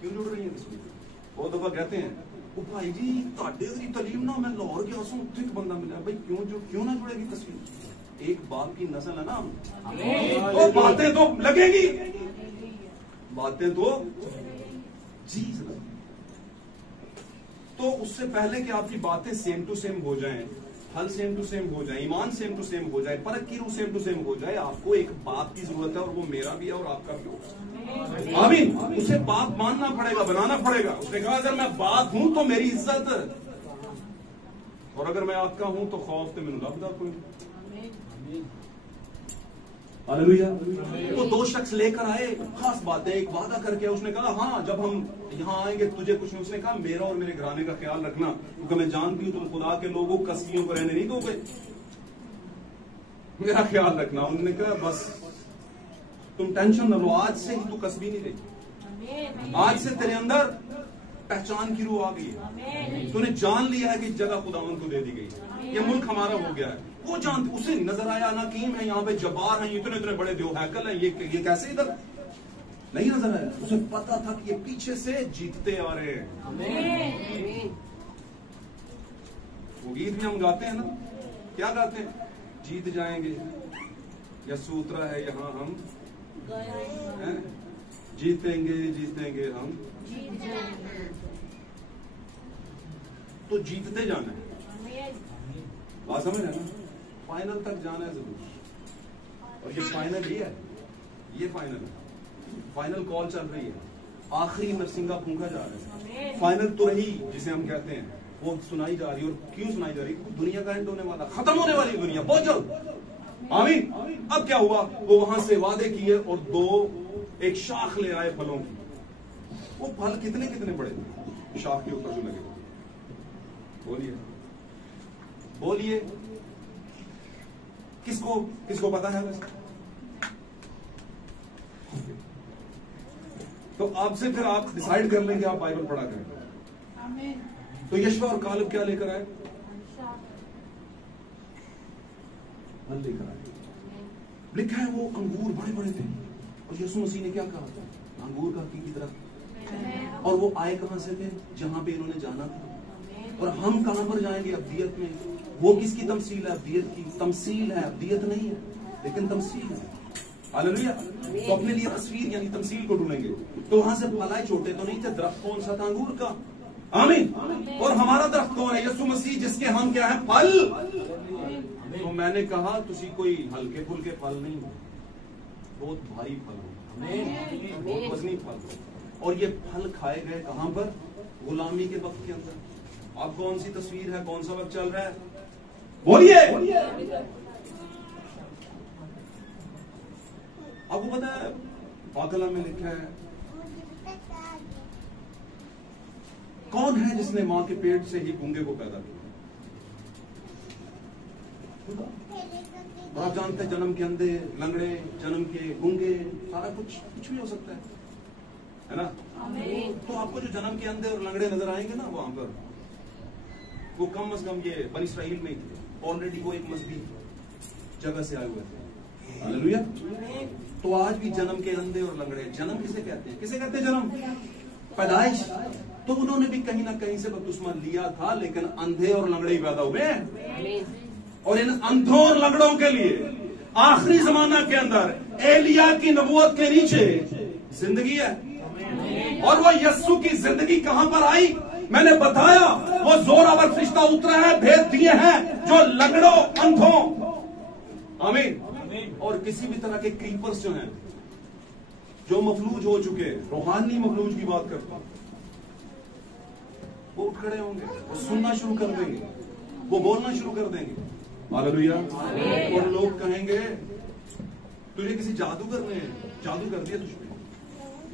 क्यों जुड़ रही हैं तस्वीरें? बहुत दफा कहते हैं ओ भाई जी ताडे दी तलीम ना, मैं लाहौर गया उसमें उत्थे एक बंदा मिला। भाई क्यों ना जुड़ेगी तस्वीर? एक बाप की नस्ल है ना हम, तो बातें तो लगेगी, बातें तो चीज लगे। तो उससे पहले कि आपकी बातें सेम टू सेम हो जाएं, हल सेम टू सेम हो जाए, ईमान सेम टू सेम हो जाए, परख की रूह सेम टू सेम हो जाए, आपको एक बाप की जरूरत है, और वो मेरा भी है और आपका भी होगा। आमीन। उसे बाप मानना पड़ेगा, बनाना पड़ेगा। उसने कहा अगर मैं बाप हूं तो मेरी इज्जत, और अगर मैं आपका हूं तो खौफ तो मैंने लभदा कोई। हालेलुया। वो 2 शख्स लेकर आए, खास बात है, एक वादा करके। उसने कहा हाँ जब हम यहाँ आएंगे तुझे कुछ नहीं। उसने कहा मेरा और मेरे घराने का ख्याल रखना, क्योंकि मैं जानती हूँ तुम खुदा के लोगों कसबियों को रहने नहीं दोगे, मेरा ख्याल रखना। उन्होंने कहा बस तुम टेंशन न लो, आज से ही तू कसबी नहीं रही, आज से तेरे अंदर पहचान की रूह आ गई है। तूने जान लिया है कि जगह खुदावन को दे दी गई है, ये मुल्क हमारा हो गया है। वो जानते, उसे नजर आया नकीम है यहाँ पे, जबार हैं, इतने इतने बड़े देव हैकल हैं, ये कैसे इधर नहीं नजर आया। उसे पता था कि ये पीछे से जीतते आ रहे हैं। वो गीत भी हम गाते हैं ना, क्या गाते हैं? जीत जाएंगे, यसू उतरा है यहाँ हम, जीतेंगे जीतेंगे हम, तो जीतते जाना है। बात समझ है ना? फाइनल तक जाना है जरूर, और ये फाइनल ही है, ये फाइनल है। फाइनल कॉल चल रही है, आखिरी नरसिंगा फूंका जा रहा है। फाइनल तो रही जिसे हम कहते हैं, वो सुनाई जा रही है। और क्यों सुनाई जा रही है? दुनिया का एंड होने वाला, खत्म होने वाली दुनिया बहुत जल्द। आमीन। अब क्या हुआ? वो वहां से वादे किए और एक शाख ले आए फलों की। वो फल कितने कितने बड़े शाख के ऊपर जो लगे, बोलिए बोलिए, किसको पता है? तो आपसे फिर आप डिसाइड कर लेंगे, आप बाइबल पढ़ा करें। तो यशवा और कालेब क्या लेकर आए? फल लेकर आए। लिखा है वो अंगूर बड़े बड़े थे, और यीशु मसीह ने क्या कहा था? अंगूर का हकीकी दरख्त। और वो आए कहां से थे? जहां पे इन्होंने जाना था। और हम कहां पर जाएंगे? अब्दियत में। वो किसकी तमसील है? अब्दियत की तमसील है, अब्दियत नहीं है, लेकिन तमसील है। हालेलुया। तो अपने लिए तस्वीर यानी तमसील को ढूंढेंगे। तो वहां से फलाए छोटे तो नहीं थे, दरख्त कौन सा था? अंगूर का। आमीन। और हमारा दरख्त कौन है? यीशु मसीह, जिसके हम क्या है? फल। तो मैंने कहा तुसी कोई हल्के फुल्के फल नहीं हो, बहुत भारी फल हो, बहुत वजनी फल हो। और ये फल खाए गए कहां पर? गुलामी के वक्त के अंदर। अब कौन सी तस्वीर है? कौन सा वक्त चल रहा है? बोलिए। आपको पता है पाकला में लिखा है, कौन है जिसने मां के पेट से ही गूंगे को पैदा किया? आप जानते हैं जन्म के अंधे, लंगड़े, जन्म के गूंगे, सारा कुछ भी हो सकता है ना? तो आपको जो जन्म के अंधे और लंगड़े नजर आएंगे ना वहां पर, वो कम से कम ये बनी इस्राइल में ही थे। ऑलरेडी वो एक मजबूत जगह से आए हुए थे। हालेलुया। तो आज भी जन्म के अंधे और लंगड़े, जन्म किसे कहते हैं? किसे कहते हैं जन्म? पैदाइश। तो उन्होंने भी कहीं ना कहीं से बपतिस्मा लिया था, लेकिन अंधे और लंगड़े ही पैदा हुए। और इन अंधों और लंगड़ों के लिए आखिरी जमाना के अंदर एलिया की नबूवत के नीचे जिंदगी है। और वो यस्सु की जिंदगी कहां पर आई? मैंने बताया, वो जोरावर फरिश्ता उतरा है, भेद दिए हैं जो लंगड़ों, अंधों, आमीन, और किसी भी तरह के क्रीपर्स जो हैं, जो मफलूज हो चुके, रूहानी मफलूज की बात करता हूं, वो उठ खड़े होंगे, वो सुनना शुरू कर देंगे, वो बोलना शुरू कर देंगे। हालेलुया। और लोग कहेंगे तुझे किसी जादूगर ने जादू कर दिया तुझ पे,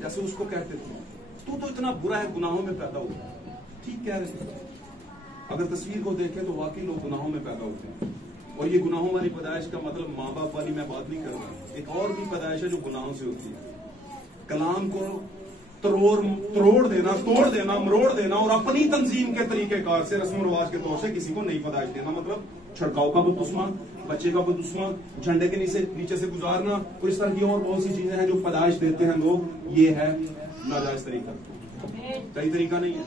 जैसे उसको कहते थे, तू तो इतना बुरा है, गुनाहों में पैदा हुआ। ठीक कह रहे थे। अगर तस्वीर को देखें तो वाकई लोग गुनाहों में पैदा होते हैं। और ये गुनाहों वाली पैदाइश का मतलब माँ बाप वाली मैं बात नहीं कर रहा। एक और भी पैदाइश है जो गुनाहों से होती है। कलाम को तोड़ देना, मरोड़ देना, और अपनी तंजीम के तरीकेकार से, रस्म रिवाज के तौर से किसी को नई पैदाइश देना। मतलब छिड़काव का बपतिस्मा, बच्चे का बपतिस्मा, झंडे के नीचे से गुजारना, और इस तरह की और बहुत सी चीजें हैं जो पैदाइश देते हैं लोग। ये है नाजायज तरीका, सही तरीका नहीं है,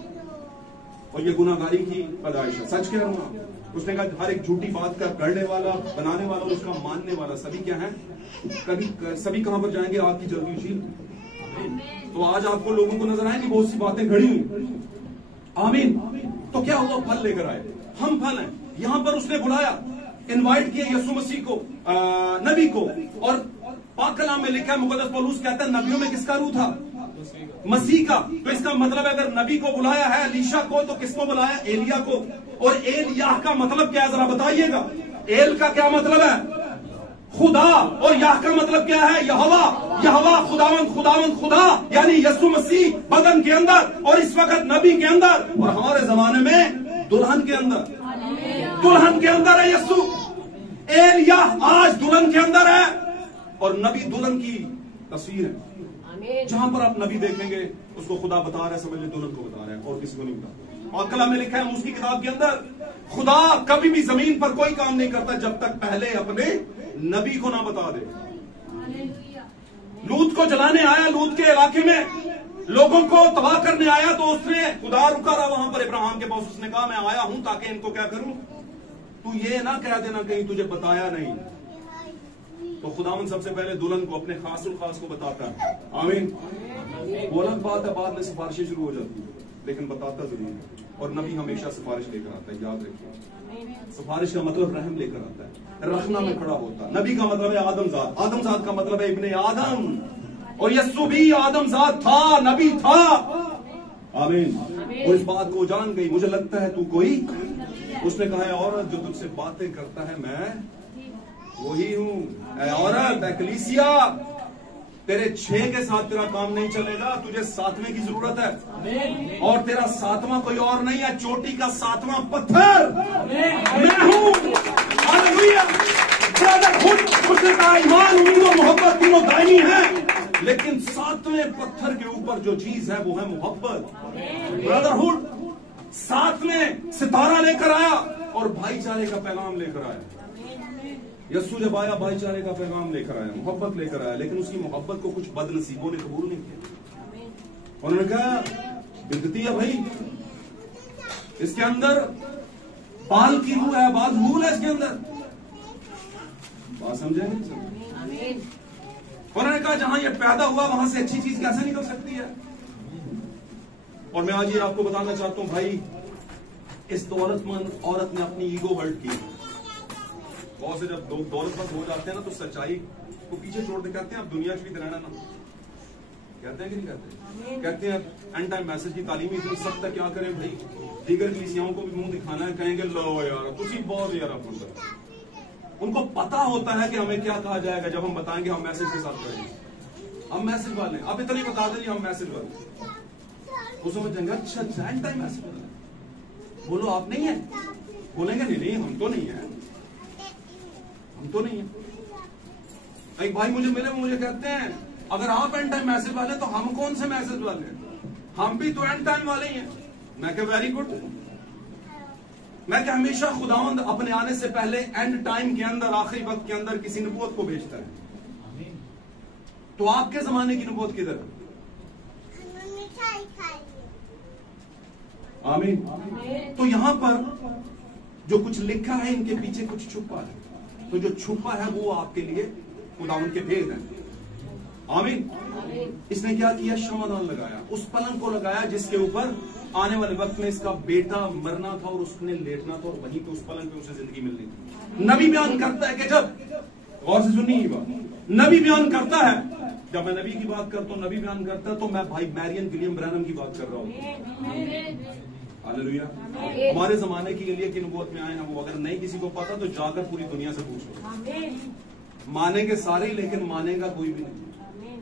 और ये गुनाहगारी की पैदाइश है। सच कह रहा हूं। उसने कहा हर एक झूठी बात का करने वाला, बनाने वाला और उसका मानने वाला सभी क्या है? सभी कहां पर जाएंगे? आग की जलती झील। तो आज आपको लोगों को नजर आएंगी बहुत सी बातें खड़ी हुई। आमीन। तो क्या हुआ? फल लेकर आए। हम फल हैं। यहां पर उसने बुलाया, इनवाइट किया यीशु मसीह को, नबी को। और पाक कलाम में लिखा है, मुकद्दस पौलुस कहता है, नबियों में किसका रूह था? मसीह का। तो इसका मतलब अगर नबी को बुलाया है, एलीशा को, तो किसको बुलाया? एलिया को। और एलियाह का मतलब क्या है जरा बताइएगा? एल का क्या मतलब है? खुदा। और याह का मतलब क्या है? यहोवा। यहोवा खुदावंद खुदा, यानी यीशु मसीह बदन के अंदर, और इस वक्त नबी के अंदर, और हमारे जमाने में दुल्हन के अंदर। दुल्हन के अंदर है यीशु। एलियाह आज दुल्हन के अंदर है, और नबी दुल्हन की तस्वीर है। जहां पर आप नबी देखेंगे उसको खुदा बता रहा है, समझ ले दुल्हन को बता रहा है, और किसी को नहीं बता। और कलाम में लिखा है मूसा की किताब के अंदर, खुदा कभी भी जमीन पर कोई काम नहीं करता जब तक पहले अपने नबी को ना बता दे। लूत को जलाने आया, लूत के इलाके में लोगों को तबाह करने आया, तो उसने, खुदा रुका रहा वहां पर इब्राहिम के पास। उसने कहा मैं आया हूं ताकि इनको क्या करूं? तू ये ना कह देना कहीं तुझे बताया नहीं। तो खुदावन सबसे पहले दुल्हन को, अपने खास को बताता है। आमीन। वो अलग बात है, बाद में सिफारिशें शुरू हो जाती है, लेकिन बताता जरूर है। और नबी हमेशा सिफारिश लेकर आता है, याद रखिए। सिफारिश का मतलब रहम लेकर आता है, रखना में खड़ा होता है। नबी का मतलब है आदमजाद, आदमजाद का मतलब है इब्ने आदम, और यस्सु भी आदमजाद था, नबी था। आमीन। और इस बात को जान गई, मुझे लगता है तू कोई, उसने कहा है औरत जो तुझसे बातें करता है मैं वही हूं। औरत, कलीसिया, तेरे 6 के साथ तेरा काम नहीं चलेगा, तुझे 7वें की जरूरत है। और तेरा 7वां कोई और नहीं है, चोटी का 7वां पत्थर मैं हूं। हालेलुया। उसने कहा ईमान, उम्मीद और मोहब्बत तीनों दायमी है, लेकिन 7वें पत्थर के ऊपर जो चीज है वो है मोहब्बत, ब्रदरहुड। 7वें सितारा लेकर आया और भाईचारे का पैगाम लेकर आया। यस्सु जब आया भाईचारे का पैगाम लेकर आया, मोहब्बत लेकर आया, लेकिन उसकी मोहब्बत को कुछ बदनसीबों ने कबूल नहीं किया। उन्होंने कहा बिदती है भाई, इसके अंदर बाल की रूह है, बाल रूल है इसके अंदर। बात समझे? उन्होंने कहा जहां ये पैदा हुआ वहां से अच्छी चीज कैसे निकल सकती है। और मैं आज ये आपको बताना चाहता हूं भाई, इस दौलतमंद औरत ने अपनी ईगो हर्ट की। बहुत से जब लोग दौलतमंद हो जाते हैं ना, तो सच्चाई को पीछे छोड़ के कहते हैं अब दुनिया से भी रहना ना, कहते हैं कि नहीं कहते? कहते हैं एंड टाइम मैसेज की तालीम इतनी सख्त है, क्या करें भाई, दीगर कलीसियाओं को भी मुंह दिखाना है, कहेंगे लो यार तुसी बहुत यार अपन। उनको पता होता है कि हमें क्या कहा जाएगा जब हम बताएंगे हम मैसेज के साथ करेंगे, हम मैसेज वाले। अब इतना ही बता दें हम मैसेज वाले, वो समझेंगे अच्छा एंड टाइम मैसेज वाले। बोलो आप नहीं है, बोलेंगे नहीं हम तो नहीं है, हम तो नहीं है। एक भाई मुझे मिले, मुझे कहते हैं अगर आप एंड टाइम मैसेज वाले तो हम कौन से मैसेज वाले हैं, हम भी तो एंड टाइम वाले ही हैं। मैं क्या वेरी गुड। मैं क्या हमेशा खुदावंद अपने आने से पहले एंड टाइम के अंदर, आखिरी वक्त के अंदर किसी नबूवत को भेजता है। तो आपके जमाने की नबूवत किधर है? आमीन। तो यहां पर जो कुछ लिखा है इनके पीछे कुछ छुपा है, तो जो छुपा है वो आपके लिए खुदावंद के भेद है। आमीन। इसने क्या किया? क्षमादान लगाया, उस पलंग को लगाया जिसके ऊपर आने वाले वक्त में इसका बेटा मरना था और उसने लेटना था, और वहीं पे उस पलंग पे उसे जिंदगी मिलनी थी। नबी बयान करता है कि जब, गौर से सुनिए ये बात, नबी बयान करता है, जब मैं नबी की बात करता हूं, नबी बयान करता है, तो मैं भाई मैरियन विलियम ब्रैनम की बात कर रहा हूं। हालेलुया। हमारे जमाने की लिए की नबूवत में आए हैं वो, अगर नहीं किसी को पता तो जाकर पूरी दुनिया से पूछ लो। मानेंगे सारे लेकिन मानेगा कोई भी नहीं।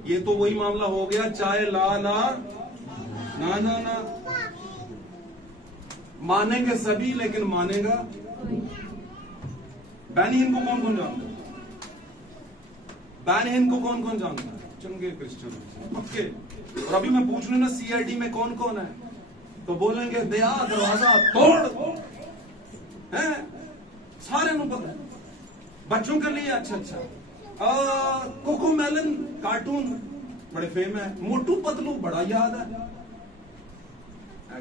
ये तो वही मामला हो गया, चाहे ला ला ना ना ना, मानेंगे सभी लेकिन मानेगा। बैनहीन को कौन कौन जानता है? बैनहीन को कौन कौन जानता है? चंगे क्रिश्चियन पक्के। और अभी मैं पूछ लू ना CID में कौन कौन है, तो बोलेंगे दया दरवाजा तोड़ है, सारे नु पता है। बच्चों के लिए अच्छा कोकोमेलन कार्टून बड़े फेम है, मोटू पतलू बड़ा याद है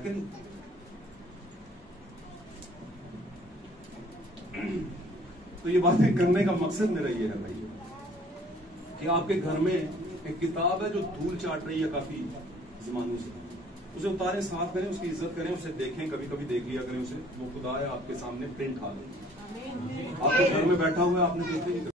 कि नहीं? तो ये बातें करने का मकसद मेरा ये है भाई कि आपके घर में एक किताब है जो धूल चाट रही है काफी जमानों से, उसे उतारें, साफ करें, उसकी इज्जत करें, उसे देखें, कभी कभी देख लिया करें उसे। वो खुदा है आपके सामने, प्रिंट हाल है, आपके घर में बैठा हुआ है, आपने देखे नहीं।